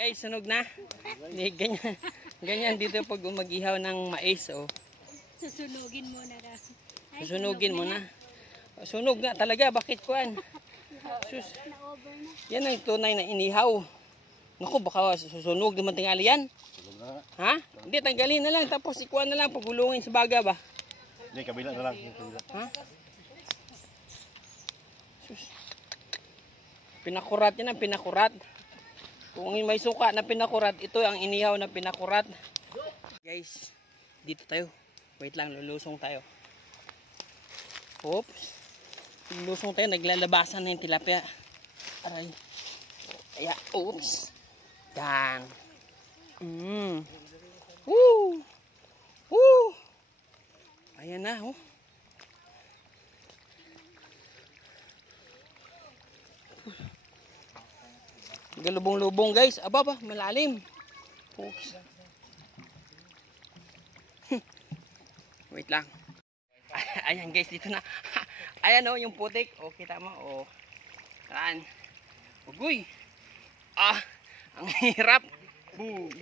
Guys, sunog na. Ganyan, ganyan dito pag mag-ihaw ng mais, oh. Susunugin mo na na. Susunugin mo na. Sunog nga talaga, bakit kuan? Sus. Yan ang tunay na inihaw. Naku, baka susunog naman tingali yan. Ha? Hindi, tanggalin na lang, tapos ikuan na lang, pagulungin sa baga ba? Hindi, kabila na lang. Ha? Sus. Pinakurat yan ang pinakurat. Kung may suka na pinakurat, ito ang inihaw na pinakurat. Guys, dito tayo. Wait lang, lulusong tayo. Oops. Lulusong tayo, naglalabasan na yung tilapia. Aray. Kaya, oops. Yan. Woo! Woo! Ayan na, oh. Galubong-lubong guys. Aba ba, malalim. Oops. Wait lang. Ayan guys, dito na. Ayan oh, yung putik. O, kita mo. O. Saan? Ugoy. Ah, ang hirap. Boom.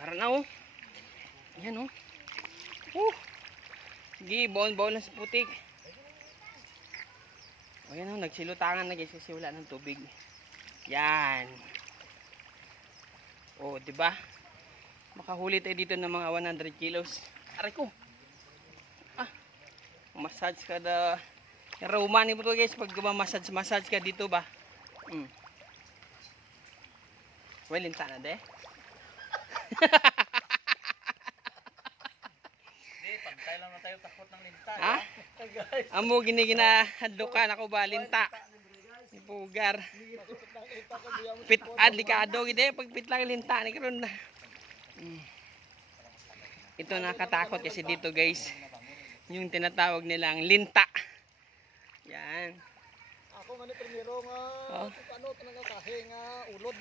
Para na oh. Ayan oh. Sige, baon-baon na sa putik. O yan o, nagsilutangan na guys kasi wala ng tubig. Yan. O, diba? Makahuli tayo dito ng mga 100 kilos. Aray ko. Ah, massage ka da. Raumani mo to guys pag massage ka dito ba? Well, linta na de. Pantay lang na tayo, takot ng linta. Ha? Amo giniginahadukan ako ba linta. Ibugar. Pit adlikado gide pag pit lang linta ni karon. Ito nakatakot kasi dito guys. Yung tinatawag nilang linta. Yan. Ako man primero nga ano talaga kahe nga ulod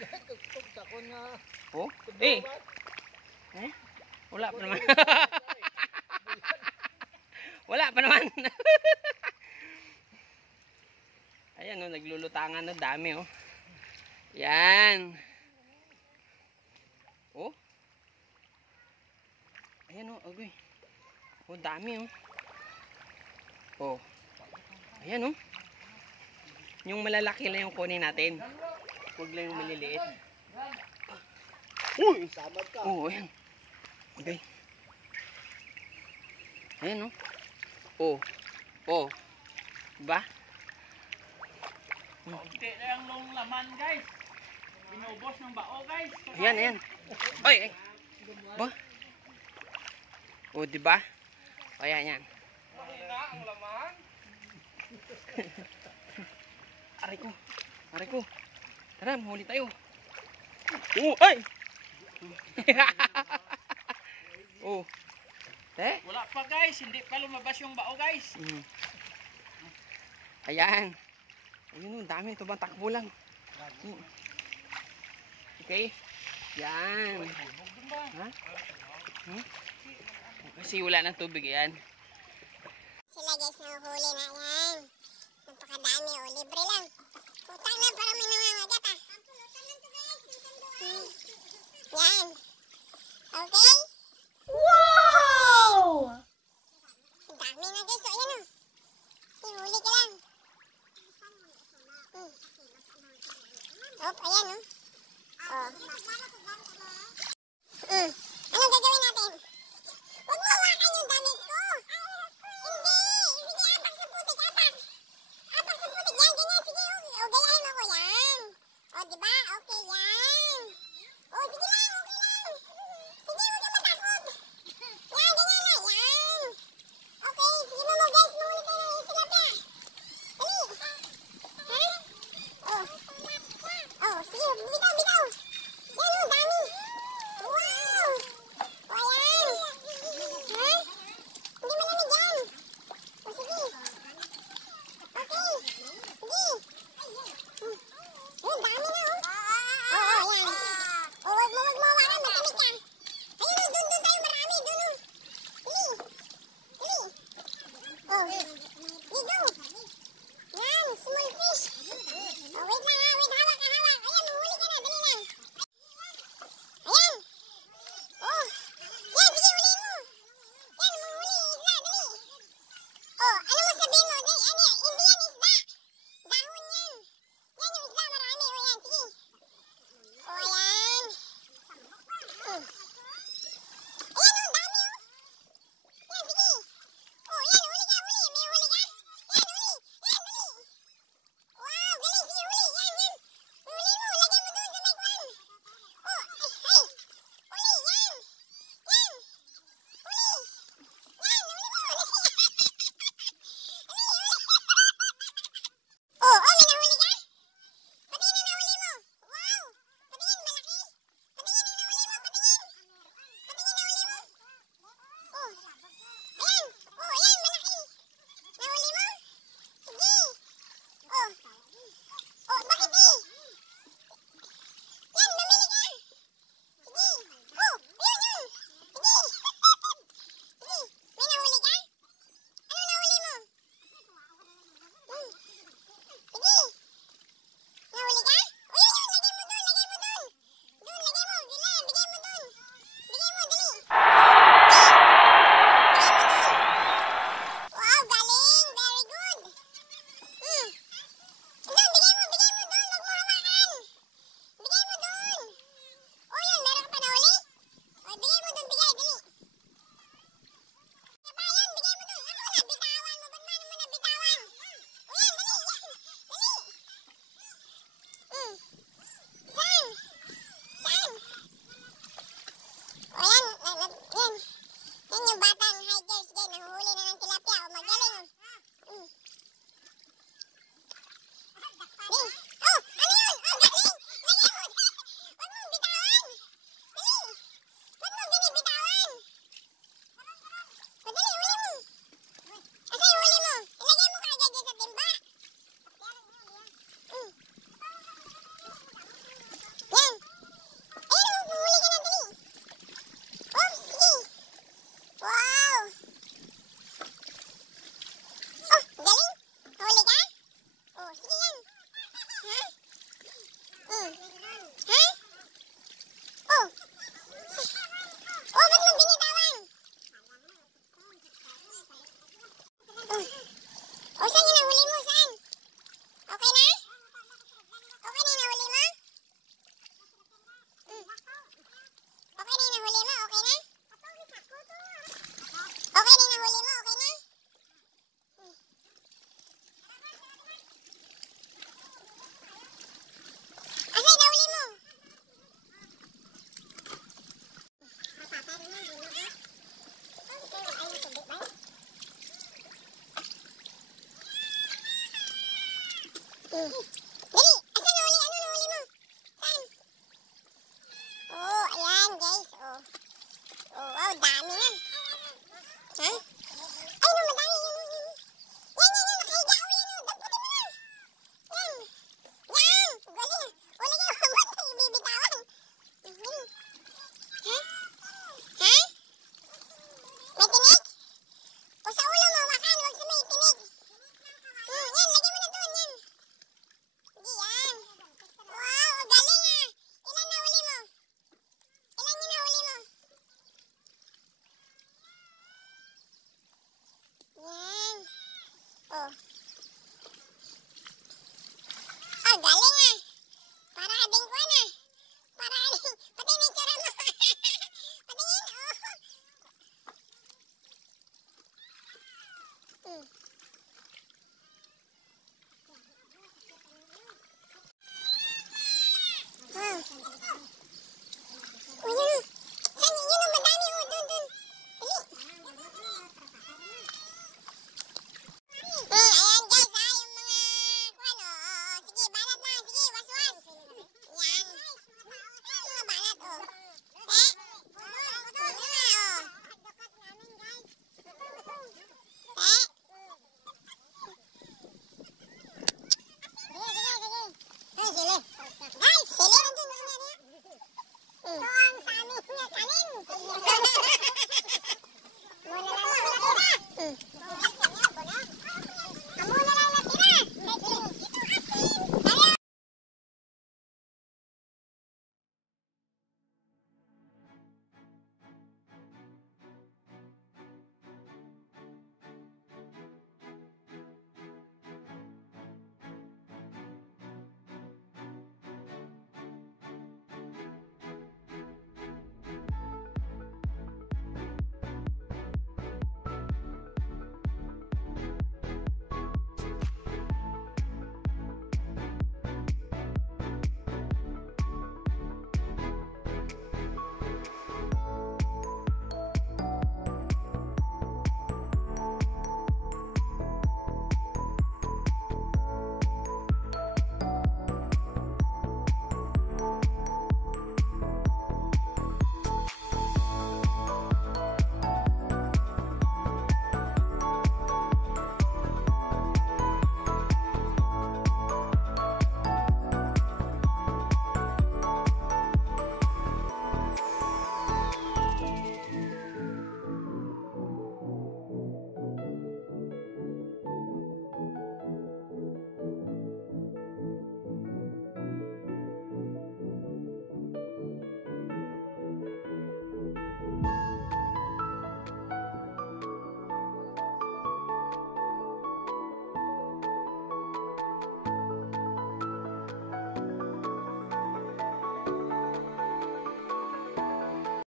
sakon nga. Oh? Eh. Wala pa naman. Wala pa naman. Ayan oh, naglulutangan na dami oh. Yan. Oh. Ayan oh, agoy. Oh, dami oh. Oh. Ayan oh. Yung malalaki lang yung kunin natin. Huwag lang yung maliliit. Uy, sabad ka. Oh, ayan. Okay. Ayan oh. Oh. Oh. Diba? Hindi na yung long laman guys. Binubos ng bao guys. Ayan, ayan. Oy, ay. Ba? Oh, diba? O, ayan, yan. Mahina ang laman. Aray ko. Aray ko. Tara, mahuli tayo. Oh, ay! Oh. Eh? Wala pa guys. Hindi pa lumabas yung bao guys. Ayan. Ayun, dami ito bang takbo lang. Okay. Yan. Ha? Kasi wala ng tubig yan. Sila guys, nahuhuli na yan. Napakadami o, libre lang. Utang lang para may nangangagat ah. Yan. Okay? Wow! Dami na guys, o yan o. Huli ka lang. Op, ayan o. Anong gagawin natin? Huwag mo hawakan yung damit ko. Hindi. Sige, apak sa putik, apak. Apak sa putik, yan, ganyan. Sige, o, gayahin ako yan. O, diba? Okay, yan. O, sige lang, okay lang. Sige, huwag ka matakot. Yan, ganyan na, yan. Okay, sige mo guys, mahuli tayo ng tilapia. Dali. Ha? O, sige, bitaw, bitaw. Yan o, dami. Wow. Dali! Asan na uli? Ano na uli mo? Saan? Oh, ayan guys. Oh. Oh, wow, dami na. Ha? Ay, no, madami yun. Yan, nakahiga ako yan. Damputin mo na. Yan. Yan. Galing. Wala kayo, ba't kayo bibitawan? Ha? Ha? May tinik? O sa ulo mo, wakan, wag sa may tinik. Yan, lagyan mo na doon, yan. Hindi yan. Wow, galing ah. Ilan na huli mo? Ilan yun na huli mo? Yan. Oh. Ah, galing ah. Para ka din kuwan ah. Para ka din. Pati may tsura mo. Patingin, oh. Ah. Oh, yun. Saan yun? Yun ang madami oh. Dun. Dali. Ayan guys ha, yung mga kuwan oh. Sige, balat na. Sige, waswas. Yan. Mga balat oh. Ano nga oh. Ay, sili. Ay, sili. Nandun. Ito ang sa amin na kanin.